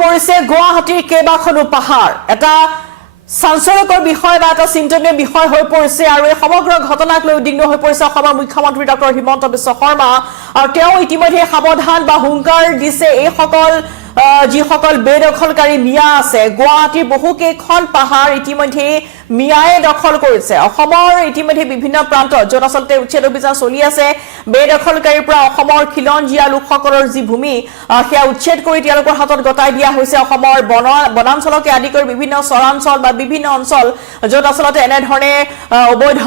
পৰিছে গুৱাহাটীৰ কেইবাখনো পাহাৰ এটা সাংসদকৰ বিষয় বা এটা চিন্তনীয় বিষয় হৈ পৰিছে আৰু এই সমগ্ৰ ঘটনাক লৈ উদ্বিগ্ন হৈ পৰিছে অসমৰ মুখ্যমন্ত্ৰী ডক্টৰ হিমন্ত বিশ্ব শৰ্মা আৰু তেওঁ ইতিমধ্যে সাৱধান বা হুংকাৰ দিছে এই সকল যিসকল বেদখলকাৰী মিয়া আছে গুৱাহাটীৰ বহুকেইখন পাহাৰ ইতিমধ্যে মিয়ায়ে দখল কৰিছে অসমৰ ইতিমধ্যে বিভিন্ন প্ৰান্তত য'ত আচলতে উচ্ছেদ অভিযান চলি আছে বেদখলকাৰীৰ পৰা অসমৰ খিলঞ্জীয়া লোকসকলৰ যি ভূমি সেয়া উচ্ছেদ কৰি তেওঁলোকৰ হাতত গতাই দিয়া হৈছে অসমৰ বনাঞ্চলকে আদি কৰি বিভিন্ন চৰাঞ্চল বা বিভিন্ন অঞ্চল য'ত আচলতে এনেধৰণে অবৈধ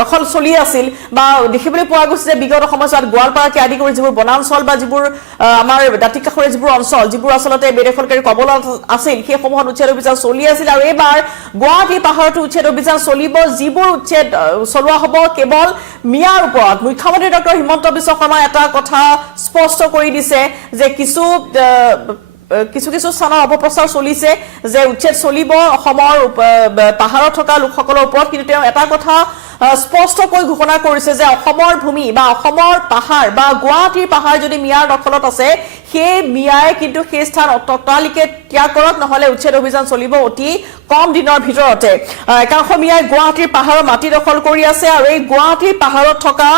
দখল চলি আছিল বা দেখিবলৈ পোৱা গৈছে যে বিগত সময়ছোৱাত গোৱালপাৰাকে আদি কৰি যিবোৰ বনাঞ্চল বা যিবোৰ আমাৰ দাঁতিকাষৰীয়া যিবোৰ অঞ্চল যিবোৰ আচলতে বেদখলকাৰীৰ কবলত আছিল সেইসমূহত উচ্ছেদ অভিযান চলি আছিল আৰু এইবাৰ গুৱাহাটী পাহাৰটো উচ্ছেদ অভিযান চলিব যিবোৰ উচ্ছেদ চলোৱা হ'ব কেৱল মিয়াৰ ওপৰত মুখ্যমন্ত্ৰী ডক্টৰ হিমন্ত বিশ্ব শৰ্মাই এটা কথা স্পষ্ট কৰি দিছে যে কিছু স্থানৰ অপপ্ৰচাৰ চলিছে যে উচ্ছেদ চলিব অসমৰ পাহাৰত থকা লোকসকলৰ ওপৰত কিন্তু তেওঁ এটা কথা স্পষ্টকৈ ঘোষণা কৰিছে যে অসমৰ ভূমি বা অসমৰ পাহাৰ বা গুৱাহাটীৰ পাহাৰ যদি মিয়াৰ দখলত আছে সেই মিয়াই কিন্তু সেই স্থান ততালিকে ত্যাগ কৰক নহলে উচ্ছেদ অভিযান চলিব অতি কম দিনৰ ভিতৰতে একাংশ মিয়াই গুৱাহাটীৰ পাহাৰৰ মাটি দখল কৰি আছে আৰু এই গুৱাহাটীৰ পাহাৰত থকা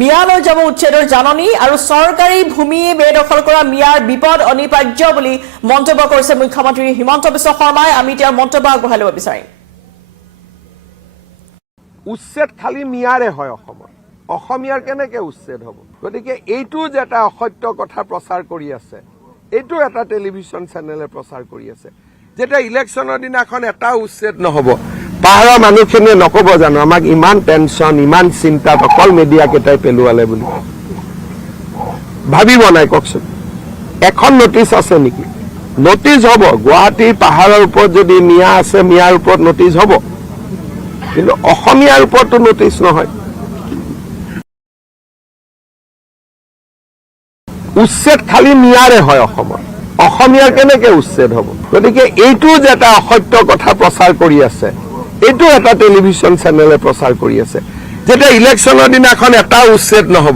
মিয়ালৈ যাব উচ্ছেদৰ জাননী আৰু চৰকাৰী ভূমি বেদখল কৰা মিয়াৰ বিপদ অনিবাৰ্য বুলি মন্তব্য কৰিছে মুখ্যমন্ত্ৰী হিমন্ত বিশ্ব শৰ্মাই আমি তেওঁৰ মন্তব্য আগবঢ়াই ল'ব বিচাৰিম উচ্ছেদ খালি মিয়াৰে হয় অসমত অসমীয়াৰ কেনেকে উচ্ছেদ হ'ব গতিকে এইটো যে এটা অসত্য কথা প্ৰচাৰ কৰি আছে এইটো এটা টেলিভিছন চেনেলে প্ৰচাৰ কৰি আছে যেটা ইলেকশ্যনৰ দিনাখন এটা উচ্ছেদ নহ'ব পাহাৰৰ মানুহখিনিয়ে নক'ব জানো আমাক ইমান টেনশ্যন ইমান চিন্তাত অকল মিডিয়া কেইটাই পেলোৱালে বুলি ভাবিব নাই কওকচোন এখন নটিচ আছে নেকি নটিচ হ'ব গুৱাহাটীৰ পাহাৰৰ ওপৰত যদি মিয়া আছে মিয়াৰ ওপৰত নটিচ হ'ব কিন্তু অসমীয়াৰ ওপৰতো নটিচ নহয় উচ্ছেদ খালি মিয়াৰে হয় অসমত অসমীয়াৰ কেনেকে উচ্ছেদ হ'ব গতিকে এইটো যে এটা অসত্য কথা প্ৰচাৰ কৰি আছে এইটো এটা টেলিভিছন চেনেলে প্ৰচাৰ কৰি আছে যেটা ইলেকশ্যনৰ দিনাখন এটা উচ্ছেদ নহ'ব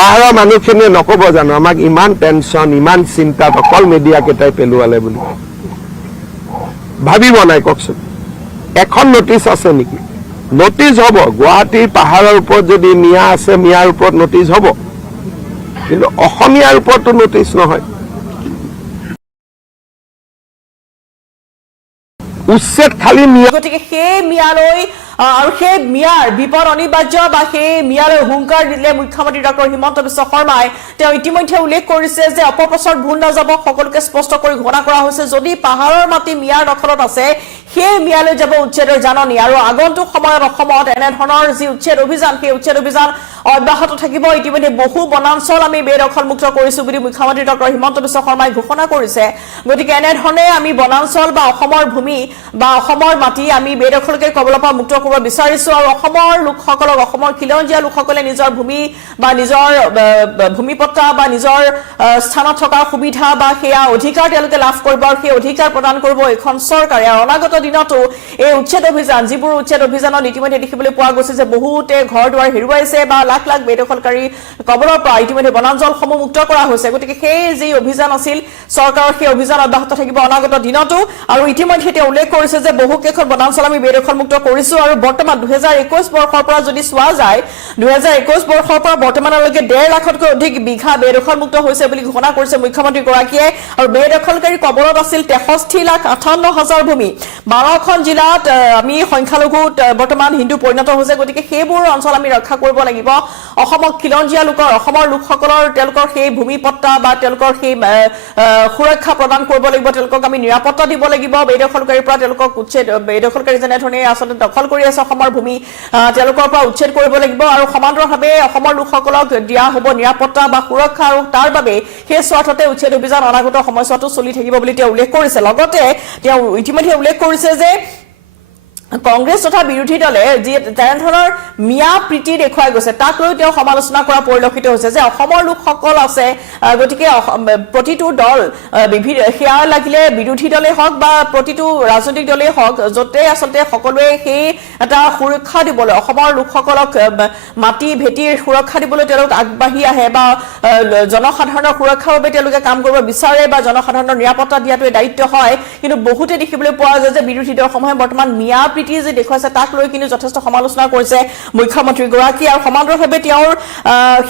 পাহাৰৰ মানুহখিনিয়ে নক'ব জানো আমাক ইমান টেনশ্যন ইমান চিন্তাত অকল মিডিয়া কেইটাই পেলোৱালে বুলি ভাবিব নাই কওকচোন এখন নটিচ আছে নেকি নটিচ হ'ব গুৱাহাটীৰ পাহাৰৰ ওপৰত যদি মিয়া আছে মিয়াৰ ওপৰত নটিচ হ'ব কিন্তু অসমীয়াৰ ওপৰতো নটিচ নহয় উচ্ছেদ খালি মিয়া গতিকে সেই মিয়ালৈ আৰু সেই মিয়াৰ বিপদ অনিবাৰ্য বা সেই মিয়ালৈ হুংকাৰ দিলে মুখ্যমন্ত্ৰী ডক্টৰ হিমন্ত বিশ্ব শৰ্মাই তেওঁ ইতিমধ্যে উল্লেখ কৰিছে যে অপপ্ৰচাৰ ভুল নাযাব সকলোকে স্পষ্ট কৰি ঘোষণা কৰা হৈছে যদি পাহাৰৰ মাটি মিয়াৰ দখলত আছে সেই মিয়ালৈ যাব উচ্ছেদৰ জাননী আৰু আগন্তুক সময়ত অসমত এনেধৰণৰ যি উচ্ছেদ অভিযান সেই উচ্ছেদ অভিযান অব্যাহত থাকিব ইতিমধ্যে বহু বনাঞ্চল আমি বেদখলমুক্ত কৰিছো বুলি মুখ্যমন্ত্ৰী ডক্টৰ হিমন্ত বিশ্ব শৰ্মাই ঘোষণা কৰিছে গতিকে এনেধৰণে আমি বনাঞ্চল বা অসমৰ ভূমি বা অসমৰ মাটি আমি বেদখলকে কবলৰ পৰা মুক্ত কৰিব বিচাৰিছো আৰু অসমৰ লোকসকলক অসমৰ খিলঞ্জীয়া লোকসকলে নিজৰ ভূমি বা নিজৰ ভূমিপট্টা বা নিজৰ স্থানত থকা সুবিধা বা সেয়া অধিকাৰ তেওঁলোকে লাভ কৰিব আৰু সেই অধিকাৰ প্ৰদান কৰিব এখন চৰকাৰে আৰু অনাগত দিনতো এই উচ্ছেদ অভিযান যিবোৰ উচ্ছেদ অভিযানত ইতিমধ্যে দেখিবলৈ পোৱা গৈছে যে বহুতে ঘৰ দুৱাৰ হেৰুৱাইছে বা লাখ লাখ বেদখলকাৰী কবলৰ পৰা ইতিমধ্যে বনাঞ্চলসমূহ মুক্ত কৰা হৈছে গতিকে সেই যি অভিযান আছিল চৰকাৰৰ সেই অভিযান অব্যাহত থাকিব অনাগত দিনতো আৰু ইতিমধ্যে তেওঁ উল্লেখ কৰিছে যে বহুকেইখন বনাঞ্চল আমি বেদখলমুক্ত কৰিছো আৰু বৰ্তমান 2021 বৰ্ষৰ পৰা যদি চোৱা যায় 2021 বৰ্ষৰ পৰা বৰ্তমানলৈকে 1.5 লাখতকৈ অধিক বিঘা বেদখলমুক্ত হৈছে বুলি ঘোষণা কৰিছে মুখ্যমন্ত্ৰী গৰাকীয়ে আৰু বেদখলকাৰী কবলত আছিল 63,58,000 ভূমি 12খন জিলাত আমি সংখ্যালঘুত বৰ্তমান হিন্দু পৰিণত হৈছে গতিকে সেইবোৰ অঞ্চল আমি ৰক্ষা কৰিব লাগিব অসমক খিলঞ্জীয়া লোকৰ অসমৰ লোকসকলৰ তেওঁলোকৰ সেই ভূমিপট্টা বা তেওঁলোকৰ সেই সুৰক্ষা প্ৰদান কৰিব লাগিব তেওঁলোকক আমি নিৰাপত্তা দিব লাগিব বেদখলকাৰীৰ পৰা তেওঁলোকক উচ্ছেদ বেদখলকাৰী যেনেধৰণে আচলতে দখল কৰি আছে অসমৰ ভূমি তেওঁলোকৰ পৰা উচ্ছেদ কৰিব লাগিব আৰু সমান্তৰালভাৱে অসমৰ লোকসকলক দিয়া হ'ব নিৰাপত্তা বা সুৰক্ষা আৰু তাৰ বাবে সেই স্বাৰ্থতে উচ্ছেদ অভিযান অনাগত সময়ছোৱাতো চলি থাকিব বুলি তেওঁ উল্লেখ কৰিছে লগতে তেওঁ ইতিমধ্যে উল্লেখ কৰিছে যে কংগ্ৰেছ তথা বিৰোধী দলে যি তেনেধৰণৰ মিয়া প্ৰীতি দেখুৱাই গৈছে তাক লৈ তেওঁ সমালোচনা কৰা পৰিলক্ষিত হৈছে যে অসমৰ লোকসকল আছে গতিকে প্ৰতিটো দল সেয়া লাগিলে বিৰোধী দলেই হওক বা প্ৰতিটো ৰাজনৈতিক দলেই হওক য'তে আচলতে সকলোৱে সেই এটা সুৰক্ষা দিবলৈ অসমৰ লোকসকলক মাটি ভেটিৰ সুৰক্ষা দিবলৈ তেওঁলোক আগবাঢ়ি আহে বা জনসাধাৰণৰ সুৰক্ষাৰ বাবে তেওঁলোকে কাম কৰিব বিচাৰে বা জনসাধাৰণৰ নিৰাপত্তা দিয়াটোৱে দায়িত্ব হয় কিন্তু বহুতে দেখিবলৈ পোৱা যায় যে বিৰোধী দলসমূহে বৰ্তমান মিয়া প্ৰীতি যে দেখুৱাইছে তাক লৈ কিন্তু যথেষ্ট সমালোচনা কৰিছে মুখ্যমন্ত্ৰীগৰাকী আৰু সমান্তৰালভাৱে তেওঁৰ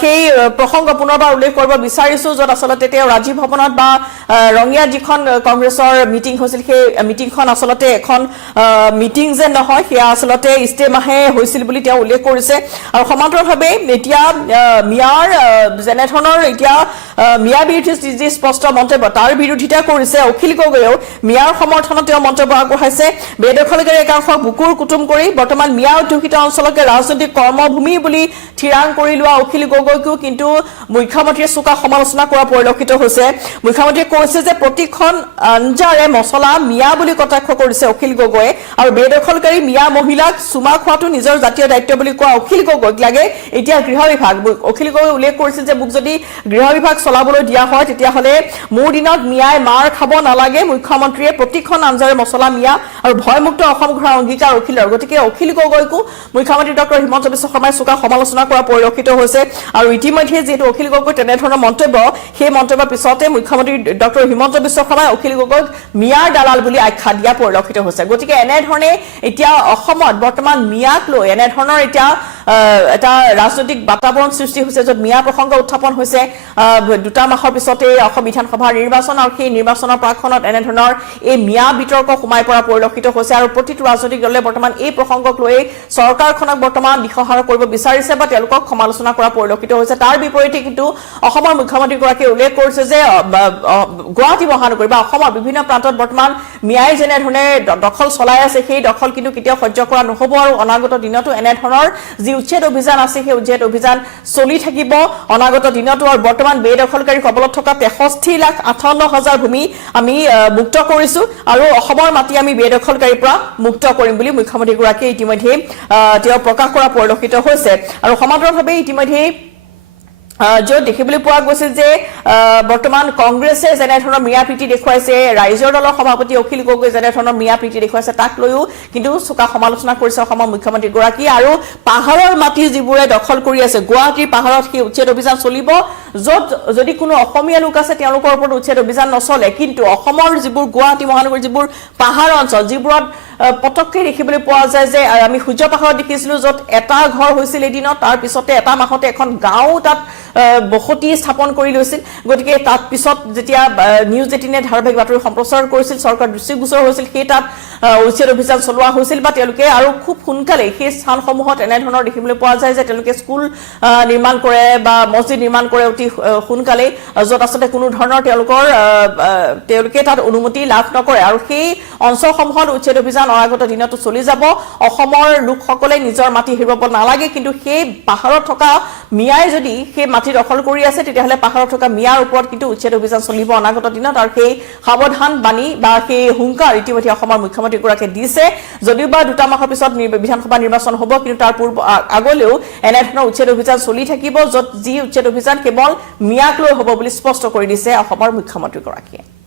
সেই প্ৰসংগ পুনৰবাৰ উল্লেখ কৰিব বিচাৰিছো য'ত আচলতে তেওঁ ৰাজীৱ ভৱনত বা ৰঙিয়াত যিখন কংগ্ৰেছৰ মিটিং হৈছিল সেই মিটিংখন আচলতে এখন মিটিং যে নহয় সেয়া আচলতে ইস্তেমাহে হৈছিল বুলি তেওঁ উল্লেখ কৰিছে আৰু সমান্তৰালভাৱে এতিয়া মিয়াৰ যেনেধৰণৰ এতিয়া মিয়া বিৰোধী যি স্পষ্ট মন্তব্য তাৰ বিৰোধিতা কৰিছে অখিল গগৈয়েও মিয়াৰ সমৰ্থনত তেওঁ মন্তব্য আগবঢ়াইছে বেদখলকাৰী একাংশক বুকুৰ কুটুম কৰি বৰ্তমান মিয়া অধ্যুষিত অঞ্চলকে ৰাজনৈতিক কৰ্মভূমি বুলি থিৰাং কৰি লোৱা অখিল গগৈকো কিন্তু মুখ্যমন্ত্ৰীয়ে চোকা সমালোচনা কৰা পৰিলক্ষিত হৈছে মুখ্যমন্ত্ৰীয়ে কৈছে যে প্ৰতিখন আঞ্জাৰে মছলা মিয়া বুলি কটাক্ষ কৰিছে অখিল গগৈয়ে আৰু বেদখলকাৰী মিয়া মহিলাক চুমা খোৱাটো নিজৰ জাতীয় দায়িত্ব বুলি কোৱা অখিল গগৈক লাগে এতিয়া গৃহ বিভাগ অখিল গগৈ উল্লেখ কৰিছিল যে মোক যদি গৃহ বিভাগ চলাবলৈ দিয়া হয় তেতিয়াহ'লে মোৰ দিনত মিয়াই মাৰ খাব নালাগে মুখ্যমন্ত্ৰীয়ে প্ৰতিখন আঞ্জাৰে মছলা মিয়া আৰু ভয়মুক্ত অসম গঢ়াৰ অংগীকাৰ অখিলৰ গতিকে অখিল গগৈকো মুখ্যমন্ত্ৰী ডক্টৰ হিমন্ত বিশ্ব শৰ্মাই চোকা সমালোচনা কৰা পৰিলক্ষিত হৈছে আৰু ইতিমধ্যে যিহেতু অখিল গগৈ তেনেধৰণৰ মন্তব্য সেই মন্তব্যৰ পিছতে মুখ্যমন্ত্ৰী ডক্টৰ হিমন্ত বিশ্ব শৰ্মাই অখিল গগৈক মিয়াৰ দালাল বুলি আখ্যা দিয়া পৰিলক্ষিত হৈছে গতিকে এনেধৰণে এতিয়া অসমত বৰ্তমান মিয়াক লৈ এনেধৰণৰ এতিয়া এটা ৰাজনৈতিক বাতাবৰণ সৃষ্টি হৈছে য'ত মিয়া প্ৰসংগ উত্থাপন হৈছে দুটা মাহৰ পিছতে অসম বিধানসভাৰ নিৰ্বাচন আৰু সেই নিৰ্বাচনৰ প্ৰাকখনত এনেধৰণৰ এই মিয়া বিতৰ্ক সোমাই পৰা পৰিলক্ষিত হৈছে আৰু প্ৰতিটো ৰাজনৈতিক দলে বৰ্তমান এই প্ৰসংগক লৈ চৰকাৰখনক বৰ্তমান দিশহাৰা কৰিব বিচাৰিছে বা তেওঁলোকক সমালোচনা কৰা পৰিলক্ষিত হৈছে তাৰ বিপৰীতে কিন্তু অসমৰ মুখ্যমন্ত্ৰীগৰাকীয়ে উল্লেখ কৰিছে যে গুৱাহাটী মহানগৰী বা অসমৰ বিভিন্ন প্ৰান্তত বৰ্তমান মিয়াই যেনেধৰণে দখল চলাই আছে সেই দখল কিন্তু কেতিয়াও সহ্য কৰা নহ'ব আৰু অনাগত দিনতো এনেধৰণৰ যি উচ্ছেদ অভিযান আছে সেই উচ্ছেদ অভিযান চলি থাকিব অনাগত দিনতো আৰু বৰ্তমান বেদখলকাৰী কবলত থকা 63,58,000 ভূমি আমি মুক্ত কৰিছো আৰু অসমৰ মাটি আমি বেদখলকাৰীৰ পৰা মুক্ত কৰিম বুলি মুখ্যমন্ত্ৰীগৰাকীয়ে ইতিমধ্যে তেওঁ প্ৰকাশ কৰা পৰিলক্ষিত হৈছে আৰু সমান্তৰালভাৱে ইতিমধ্যে য'ত দেখিবলৈ পোৱা গৈছিল যে বৰ্তমান কংগ্ৰেছে যেনেধৰণৰ মিয়া প্ৰীতি দেখুৱাইছে ৰাইজৰ দলৰ সভাপতি অখিল গগৈ যেনেধৰণৰ মিয়া প্ৰীতি দেখুৱাইছে তাক লৈও কিন্তু চোকা সমালোচনা কৰিছে অসমৰ মুখ্যমন্ত্ৰীগৰাকী আৰু পাহাৰৰ মাটি যিবোৰে দখল কৰি আছে গুৱাহাটীৰ পাহাৰত সেই উচ্ছেদ অভিযান চলিব য'ত যদি কোনো অসমীয়া লোক আছে তেওঁলোকৰ ওপৰত উচ্ছেদ অভিযান নচলে কিন্তু অসমৰ যিবোৰ গুৱাহাটী মহানগৰীৰ যিবোৰ পাহাৰ অঞ্চল যিবোৰত পটককৈ দেখিবলৈ পোৱা যায় যে আমি সূৰ্য পাহাৰত দেখিছিলো য'ত এটা ঘৰ হৈছিল এদিনত তাৰ পিছতে এটা মাহতে এখন গাঁও তাত বসতি স্থাপন কৰি লৈছিল গতিকে তাত পিছত যেতিয়া নিউজ 18 ধাৰাবাহিক বাতৰি সম্প্ৰচাৰ কৰিছিল চৰকাৰ দৃষ্টিগোচৰ হৈছিল সেই তাত উচ্ছেদ অভিযান চলোৱা হৈছিল বা তেওঁলোকে আৰু খুব সোনকালে সেই স্থানসমূহত এনেধৰণৰ দেখিবলৈ পোৱা যায় যে তেওঁলোকে স্কুল নিৰ্মাণ কৰে বা মছজিদ নিৰ্মাণ কৰে অতি সোনকালে য'ত আচলতে কোনো ধৰণৰ তেওঁলোকে তাত অনুমতি লাভ নকৰে আৰু সেই অঞ্চলসমূহত উচ্ছেদ অভিযান অনাগত দিনতো চলি যাব অসমৰ লোকসকলে নিজৰ মাটি হেৰুৱাব নালাগে কিন্তু সেই পাহাৰত থকা মিয়াই যদি সেই মাটি দখল কৰি আছে তেতিয়াহ'লে পাহাৰত থকা মিয়াৰ ওপৰত কিন্তু উচ্ছেদ অভিযান চলিব অনাগত দিনত আৰু সেই সাৱধান বাণী বা সেই হুংকাৰ ইতিমধ্যে অসমৰ মুখ্যমন্ত্ৰীগৰাকীয়ে দিছে যদিও বা দুটা মাহৰ পিছত বিধানসভা নিৰ্বাচন হ'ব কিন্তু তাৰ আগলৈও এনেধৰণৰ উচ্ছেদ অভিযান চলি থাকিব য'ত যি উচ্ছেদ অভিযান কেৱল মিয়াক লৈ হ'ব বুলি স্পষ্ট কৰি দিছে অসমৰ মুখ্যমন্ত্ৰীগৰাকীয়ে